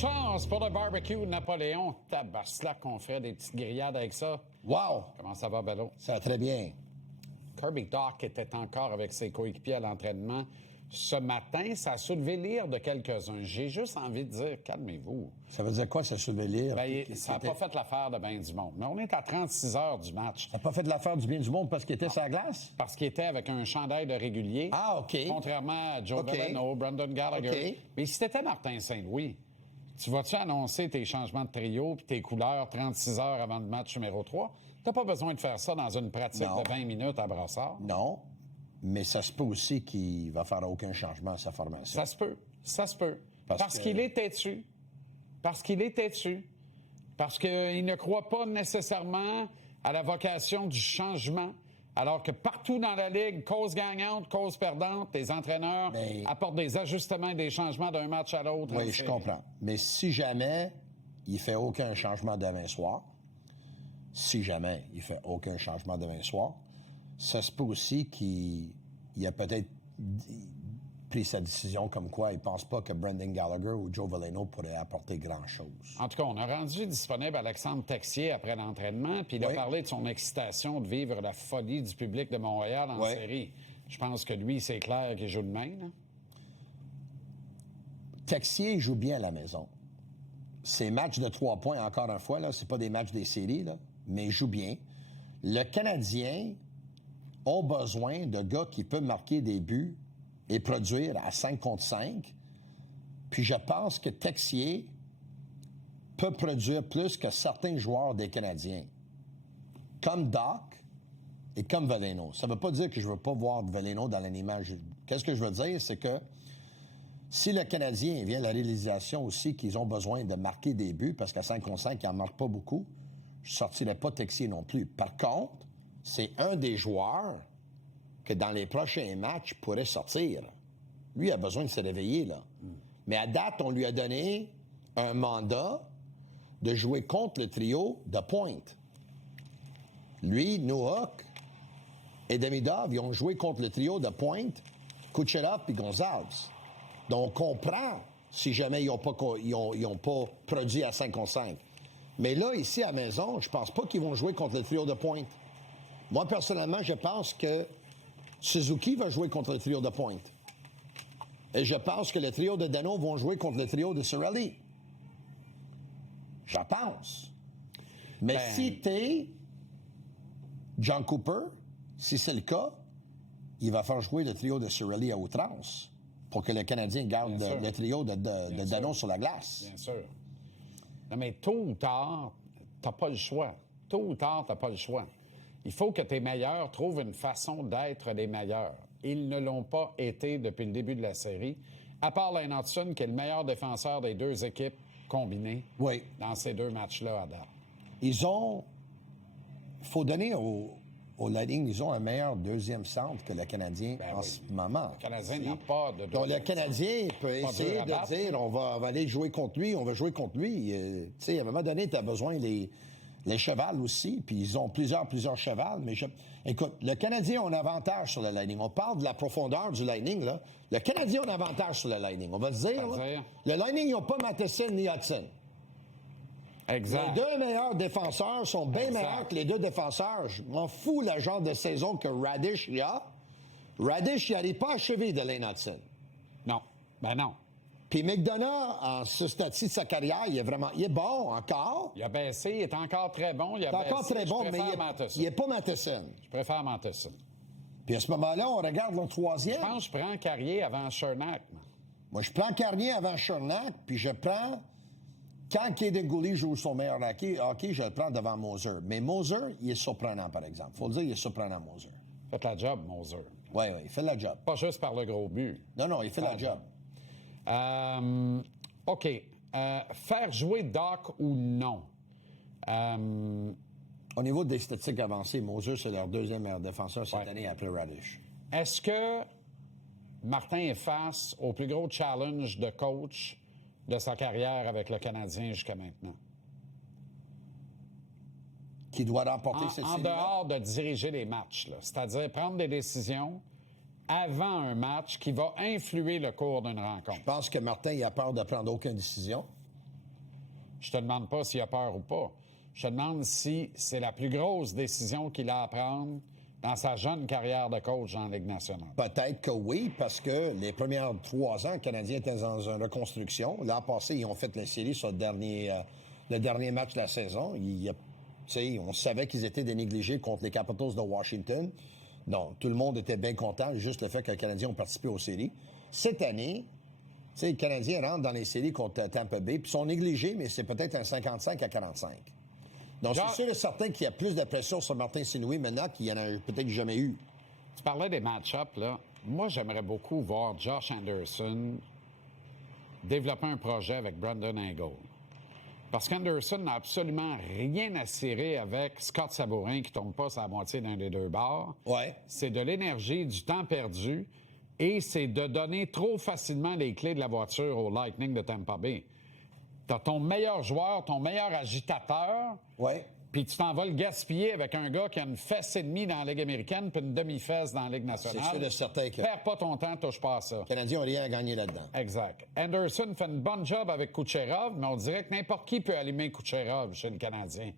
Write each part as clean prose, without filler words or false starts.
chance pour le barbecue de Napoléon. Tabarnak qu'on ferait des petites grillades avec ça. Wow! Comment ça va, Bello? Ça va très bien. Kirby Dach était encore avec ses coéquipiers à l'entraînement ce matin. Ça a soulevé l'ire de quelques-uns. J'ai juste envie de dire, calmez-vous. Ça veut dire quoi, ça soulevé l'ire? Ça n'a pas fait l'affaire de bien du monde. Mais on est à 36 heures du match. Ça n'a pas fait l'affaire du bien du monde parce qu'il était sur la glace? Parce qu'il était avec un chandail de régulier. Ah, OK. Contrairement à Joe Veleno, Brendan Gallagher. OK. Mais si c'était Martin Saint-Louis, tu vas-tu annoncer tes changements de trio puis tes couleurs 36 heures avant le match numéro 3? T'as pas besoin de faire ça dans une pratique de 20 minutes à Brassard. Non, mais ça se peut aussi qu'il va faire aucun changement à sa formation. Ça se peut. Ça se peut. Parce que... qu'il est têtu. Parce qu'il est têtu. Parce qu'il ne croit pas nécessairement à la vocation du changement. Alors que partout dans la Ligue, cause gagnante, cause perdante, les entraîneurs apportent des ajustements et des changements d'un match à l'autre. Oui, je comprends. Mais si jamais il fait aucun changement demain soir, ça se peut aussi qu'il a peut-être pris sa décision comme quoi il pense pas que Brendan Gallagher ou Joe Veleno pourraient apporter grand-chose. En tout cas, on a rendu disponible Alexandre Texier après l'entraînement, puis il a parlé de son excitation de vivre la folie du public de Montréal en série. Je pense que lui, c'est clair qu'il joue de main, là. Texier joue bien à la maison. Ces matchs de 3 points, encore une fois, là, c'est pas des matchs des séries, là, mais il joue bien. Le Canadien a besoin de gars qui peuvent marquer des buts et produire à 5 contre 5. Puis je pense que Texier peut produire plus que certains joueurs des Canadiens. Comme Dach et comme Veleno. Ça ne veut pas dire que je ne veux pas voir Veleno dans l'animage. Qu'est-ce que je veux dire, c'est que si le Canadien vient à la réalisation aussi qu'ils ont besoin de marquer des buts, parce qu'à 5 contre 5, ils n'en marquent pas beaucoup, je ne sortirais pas Texier non plus. Par contre, c'est un des joueurs que dans les prochains matchs pourrait sortir. Lui a besoin de se réveiller, là. Mais à date, on lui a donné un mandat de jouer contre le trio de pointe. Lui, Nowak et Demidov, ils ont joué contre le trio de pointe, Kucherov et Gonzalez. Donc, on comprend si jamais ils n'ont pas produit à 5 contre 5. Mais là, ici, à la maison, je pense pas qu'ils vont jouer contre le trio de pointe. Moi, personnellement, je pense que Suzuki va jouer contre le trio de pointe. Et je pense que le trio de Dano vont jouer contre le trio de Cirelli. Je pense. Mais si t'es John Cooper, si c'est le cas, il va faire jouer le trio de Cirelli à outrance pour que le Canadien garde le trio de Dano sur la glace. Bien sûr. Non, mais tôt ou tard, t'as pas le choix. Tôt ou tard, t'as pas le choix. Il faut que tes meilleurs trouvent une façon d'être les meilleurs. Ils ne l'ont pas été depuis le début de la série, à part Lane Hutson, qui est le meilleur défenseur des deux équipes combinées dans ces deux matchs-là à date. Ils ont... Il faut donner au Lightning, ils ont un meilleur deuxième centre que le Canadien en ce moment. Le Canadien n'a pas de... Donc, le Canadien peut essayer de dire, on va aller jouer contre lui, on va jouer contre lui. Tu sais, à un moment donné, tu as besoin les chevals aussi, puis ils ont plusieurs chevals, mais écoute, le Canadien a un avantage sur le Lightning. On parle de la profondeur du Lightning, là. Le Canadien a un avantage sur le Lightning. On va se dire, là, le Lightning, ils n'ont pas Matheson ni Hudson. Exact. Les deux meilleurs défenseurs sont bien meilleurs que les deux défenseurs. Je m'en fous le genre de saison que Radish y a. Radish, il n'arrive pas à achever de Lane Hutson. Non. Ben non. Puis McDonough, en ce stade-ci de sa carrière, il est bon encore. Il a baissé, il est encore très bon. Il est encore très bon, mais il n'est pas Matheson. Je préfère Matheson. Puis à ce moment-là, on regarde le troisième. Je pense que je prends Carrier avant Chernak. Moi, je prends Carrier avant Chernak, puis je prends... Quand Kaden Guhle joue son meilleur hockey, je le prends devant Moser. Mais Moser, il est surprenant, par exemple. Faut le dire, il est surprenant, Moser. Fait la job, Moser. Oui, il fait la job. Pas juste par le gros but. Non, il fait la job. OK. Faire jouer Dach ou non? Au niveau des statistiques avancées, Moser, c'est leur deuxième meilleur défenseur cette année après Radish. Est-ce que Martin est face au plus gros challenge de coach de sa carrière avec le Canadien jusqu'à maintenant? Qui doit remporter cette série? En dehors de diriger les matchs, là. C'est-à-dire prendre des décisions avant un match qui va influer le cours d'une rencontre. Je pense que Martin il a peur de prendre aucune décision. Je te demande pas s'il a peur ou pas. Je te demande si c'est la plus grosse décision qu'il a à prendre dans sa jeune carrière de coach en Ligue nationale. Peut-être que oui, parce que les premières 3 ans, le Canadien était dans une reconstruction. L'an passé, ils ont fait la série sur le dernier match de la saison. On savait qu'ils étaient négligés contre les Capitals de Washington. Donc, tout le monde était bien content, juste le fait que les Canadiens ont participé aux séries. Cette année, les Canadiens rentrent dans les séries contre Tampa Bay, puis sont négligés, mais c'est peut-être un 55-45. Donc, c'est sûr et certain qu'il y a plus de pression sur Martin Saint-Louis maintenant qu'il n'y en a peut-être jamais eu. Tu parlais des match-ups, là. Moi, j'aimerais beaucoup voir Josh Anderson développer un projet avec Brandon Hagel. Parce qu'Anderson n'a absolument rien à cirer avec Scott Sabourin qui ne tombe pas sur la moitié d'un des deux bords. Ouais. C'est de l'énergie, du temps perdu, et c'est de donner trop facilement les clés de la voiture au Lightning de Tampa Bay. T'as ton meilleur joueur, ton meilleur agitateur, ouais. Puis tu t'en vas le gaspiller avec un gars qui a une fesse et demie dans la Ligue américaine puis une demi-fesse dans la Ligue nationale. C'est sûr et certain que... Perds pas ton temps, touche pas à ça. Les Canadiens n'ont rien à gagner là-dedans. Exact. Anderson fait une bonne job avec Kucherov, mais on dirait que n'importe qui peut allumer Kucherov chez le Canadien.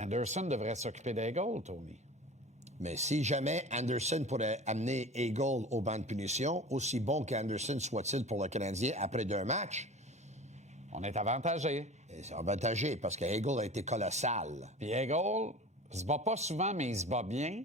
Anderson devrait s'occuper des goals, Tony. Mais si jamais Anderson pourrait amener Hagel au banc de punition, aussi bon qu'Anderson soit-il pour le Canadien après 2 matchs, on est avantagé. C'est avantagé parce que Hagel a été colossal. Puis Hagel se bat pas souvent, mais il se bat bien.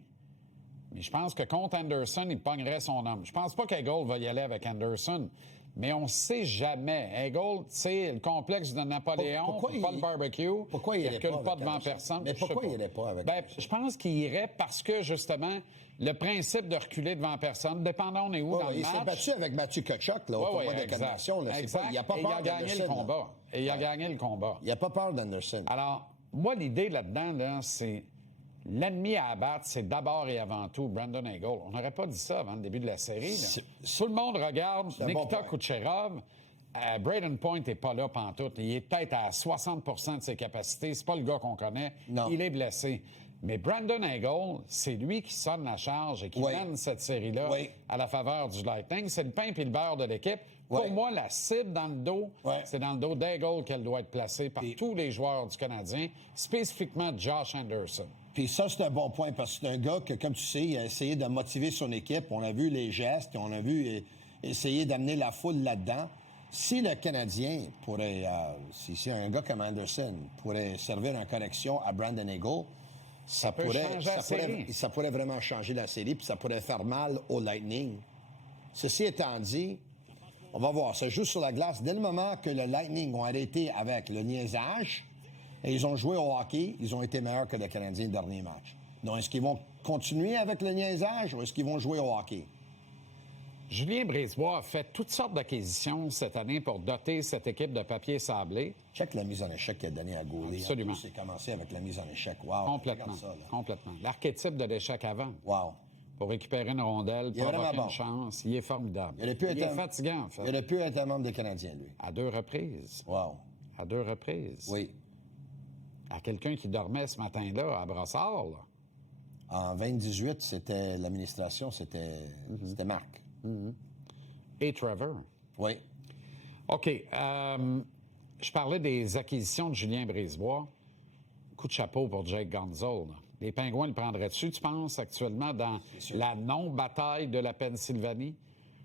Mais je pense que contre Anderson, il pognerait son homme. Je pense pas qu'Hagel va y aller avec Anderson. Mais on sait jamais. Hagel, tu sais, le complexe de Napoléon, pas le barbecue. Pourquoi il recule irait pas devant personne. Mais pourquoi il irait pas avec Anderson? Je pense qu'il irait parce que, justement, le principe de reculer devant personne, dépendant on est où dans le match. Il s'est battu avec Mathieu Tkachuk, là, au tournoi de Canadiens. Il n'a pas peur d'Anderson. Et il a gagné le combat. Il n'a pas peur d'Anderson. Alors, moi, l'idée là-dedans, là, c'est l'ennemi à abattre, c'est d'abord et avant tout Brandon Hagel. On n'aurait pas dit ça avant le début de la série. Tout le monde regarde Nikita Kucherov. Braden Point n'est pas là pantoute. Il est peut-être à 60 de ses capacités. C'est pas le gars qu'on connaît. Non. Il est blessé. Mais Brandon Hagel, c'est lui qui sonne la charge et qui mène cette série-là à la faveur du Lightning. C'est le pain et le beurre de l'équipe. Pour moi, la cible dans le dos, c'est dans le dos d'Hagel qu'elle doit être placée par tous les joueurs du Canadien, spécifiquement Josh Anderson. Puis ça, c'est un bon point parce que c'est un gars que, comme tu sais, il a essayé de motiver son équipe. On a vu les gestes, on a vu essayer d'amener la foule là-dedans. Si le Canadien pourrait, si un gars comme Anderson pourrait servir en correction à Brandon Hagel, ça pourrait vraiment changer la série, puis ça pourrait faire mal au Lightning. Ceci étant dit, on va voir. Ça joue sur la glace. Dès le moment que le Lightning ont arrêté avec le niaisage et ils ont joué au hockey, ils ont été meilleurs que le Canadien le dernier match. Donc, est-ce qu'ils vont continuer avec le niaisage ou est-ce qu'ils vont jouer au hockey? Julien Brisebois a fait toutes sortes d'acquisitions cette année pour doter cette équipe de papier sablé. Check la mise en échec qu'il a donnée à Goulet. Absolument. C'est commencé avec la mise en échec. Wow. Complètement. Ça, complètement. L'archétype de l'échec avant. Wow. Pour récupérer une rondelle, pour avoir une chance. Il est formidable. Il est fatigant, en fait. Il aurait pu être un membre des Canadiens, lui. À 2 reprises. Wow. À 2 reprises. Oui. À quelqu'un qui dormait ce matin-là à Brossard. Là. En 2018, c'était l'administration, c'était Marc. Et Trevor. Oui. OK. Je parlais des acquisitions de Julien Brisebois. Coup de chapeau pour Jake Gonzalez. Les Pingouins le prendraient-tu, tu penses, actuellement, dans la non-bataille de la Pennsylvanie?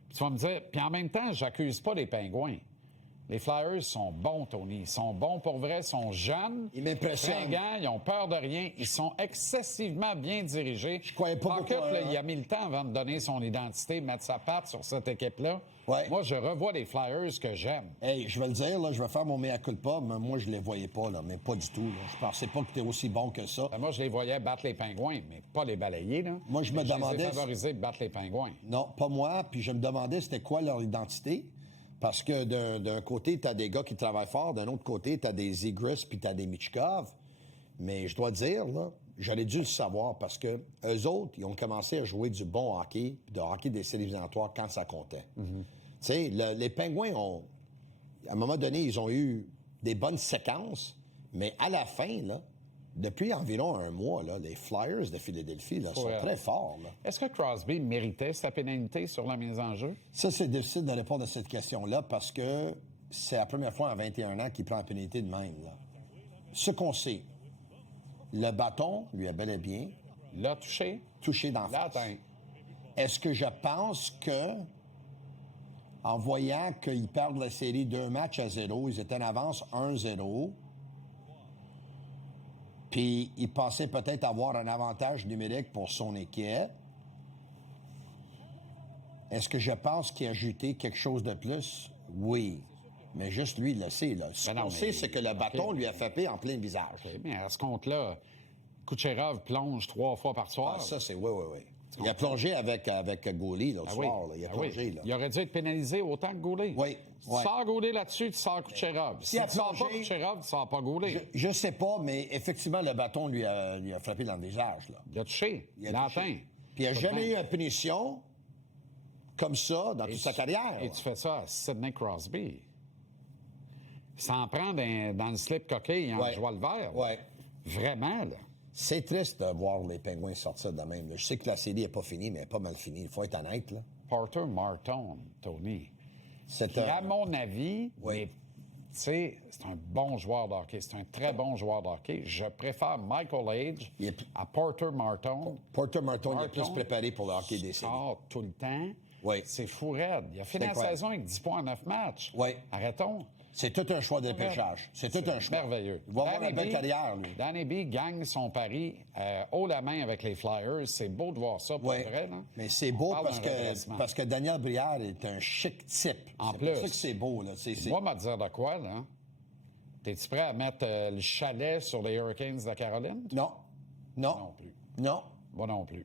Puis tu vas me dire, puis en même temps, j'accuse pas les Pingouins. Les Flyers sont bons, Tony. Ils sont bons pour vrai, ils sont jeunes. Ils m'impressionnent. Fringants, ils ont peur de rien. Ils sont excessivement bien dirigés. Je croyais pas beaucoup. Il a mis le temps avant de donner son identité, mettre sa patte sur cette équipe-là. Ouais. Moi, je revois les Flyers que j'aime. Hey, je vais le dire, là, je vais faire mon mea culpa, mais moi, je les voyais pas, là, mais pas du tout. Là. Je pensais pas que tu es aussi bon que ça. Moi, je les voyais battre les Pingouins, mais pas les balayer, là. Moi, je me demandais... Je les ai favorisés de battre les Pingouins. Non, pas moi, puis je me demandais c'était quoi leur identité. Parce que d'un côté, tu as des gars qui travaillent fort, d'un autre côté, tu as des Zegras puis tu as des Michkov. Mais je dois dire, là, j'aurais dû le savoir parce que eux autres, ils ont commencé à jouer du bon hockey, de hockey des séries éliminatoires quand ça comptait. Tu sais, les Pingouins à un moment donné, ils ont eu des bonnes séquences, mais à la fin, là, depuis environ un mois, là, les Flyers de Philadelphie là, sont très forts. Là. Est-ce que Crosby méritait sa pénalité sur la mise en jeu? Ça, c'est difficile de répondre à cette question-là parce que c'est la première fois en 21 ans qu'il prend la pénalité de même. Là. Ce qu'on sait, le bâton lui a bel et bien L'a touché. touché d'en L'a face. atteint. Est-ce que je pense que, en voyant qu'ils perdent la série 2 matchs à 0, ils étaient en avance 1-0, puis ils pensaient peut-être avoir un avantage numérique pour son équipe, est-ce que je pense qu'il a ajouté quelque chose de plus? Oui. Mais juste lui, il le sait. Là. Ce Ben non, qu'on sait, mais- c'est que le bâton lui a frappé en plein visage. Mais à ce compte-là, Kucherov plonge 3 fois par soir. Ah, ça, c'est oui. Il a plongé avec Goulet l'autre Ah oui. soir. Là. Il a Ah oui. plongé. Là. Il aurait dû être pénalisé autant que Goulet. Oui, Si oui. tu sors Goulet là-dessus, tu sors Kucherov. Si il a tu sors pas plongé- Kucherov, tu sors pas Goulet. Je sais pas, mais effectivement, le bâton lui a frappé dans le visage. Là. Il a touché. Il a Il l'a touché. atteint. Puis il n'a Tout jamais de eu même. une punition comme ça dans toute sa carrière. Et tu fais ça à Sidney Crosby. Il s'en prend dans le slip coquille en Ouais. jouant le vert. Ouais. Vraiment, là. C'est triste de voir les Pingouins sortir de même. là. Je sais que la série n'est pas finie, mais elle n'est pas mal finie. Il faut être honnête. Là. Porter Martin, Tony. C'est Qui, à mon avis, Oui. mais, tu sais, c'est un bon joueur de hockey. C'est un très bon joueur de hockey. Je préfère Michael Age Il est- à Porter Martin. Porter Martin il est Martin plus préparé pour le hockey des séries. sort tout le temps. Oui. C'est fou raide. Il a fini la incroyable. saison avec 10 points en 9 matchs. Oui. Arrêtons. C'est tout un choix de pêchage. C'est tout un choix. Merveilleux. Il va avoir Danny une belle B, carrière, lui. Danny B gagne son pari haut la main avec les Flyers. C'est beau de voir ça, pour Oui, vrai. Là. mais c'est On beau parle d'un redressement. parce que Daniel Brière est un chic type. En C'est plus. pour ça que c'est beau. Là. Moi, m'a dire de quoi, là? T'es-tu prêt à mettre le chalet sur les Hurricanes de Caroline? Non. Non. Non plus. Non. Moi non plus.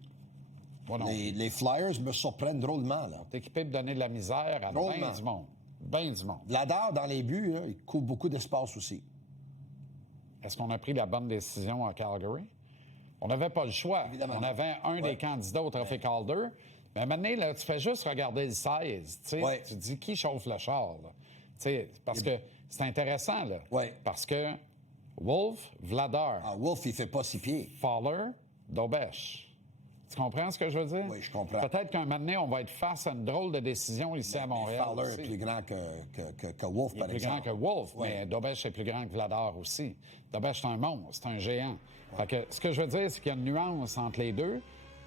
Moi non plus. Les Flyers me surprennent drôlement. Là. T'es équipé de donner de la misère à bien Drôlement. du monde. Bien du monde. Vladar, dans les buts, là, il couvre beaucoup d'espace aussi. Est-ce qu'on a pris la bonne décision à Calgary? On n'avait pas le choix. Évidemment On non. avait un des candidats au Trophée Calder. Mais maintenant, là, tu fais juste regarder le 16. Tu sais. Ouais. Tu te dis qui chauffe le char. Là? Tu sais, parce que c'est intéressant. Là. Ouais. Parce que Wolf, Vladar, Ah, Wolf, il fait pas 6 pieds. Fowler, Dobesch. Tu comprends ce que je veux dire? Oui, je comprends. Peut-être qu'un moment donné, on va être face à une drôle de décision ici à Montréal. Fowler aussi. est plus grand que Wolf, Il est par plus exemple. grand que Wolf, Ouais. mais Dobesch est plus grand que Vladar aussi. Dobesch, c'est un monstre, c'est un géant. Fait que, ce que je veux dire, c'est qu'il y a une nuance entre les deux.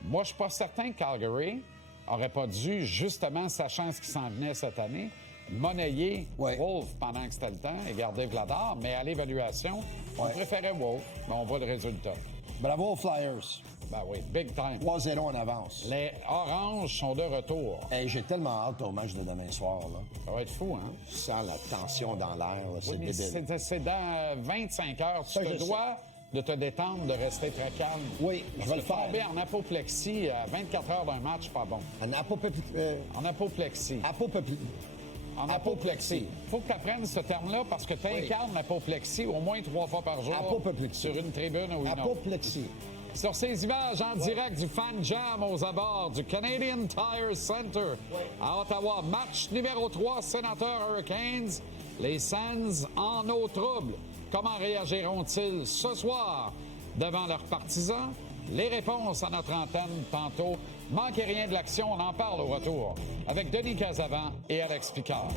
Moi, je suis pas certain que Calgary aurait pas dû, justement, sachant ce qui s'en venait cette année, monnayer Ouais. Wolf pendant que c'était le temps et garder Vladar. Mais à l'évaluation, on Ouais. préférait Wolf, mais on voit le résultat. Bravo aux Flyers. Ben oui, big time. 3-0 en avance. Les Oranges sont de retour. Hey, j'ai tellement hâte au match de demain soir. Là. Ça va être fou, hein? Je sens la tension dans l'air. là. C'est Oui, mais débile. c'est dans 25 heures. Tu Ça, je te sais. dois de te détendre, de rester très calme. Oui, je Parce vais que le faire. tomber en apoplexie à 24 heures d'un match, pas bon. En En apoplexie. En apoplexie. Il faut que tu apprennes ce terme-là parce que tu incarnes l'apoplexie au moins 3 fois par jour Apoplexie. sur une tribune ou une autre. Apoplexie. Sur ces images en direct du Fan Jam aux abords du Canadian Tire Center à Ottawa, match numéro 3, Sénateur Hurricanes, les Sens en eau trouble. Comment réagiront-ils ce soir devant leurs partisans? Les réponses à notre antenne tantôt. Manquez rien de l'action, on en parle au retour avec Denis Casavant et Alex Picard.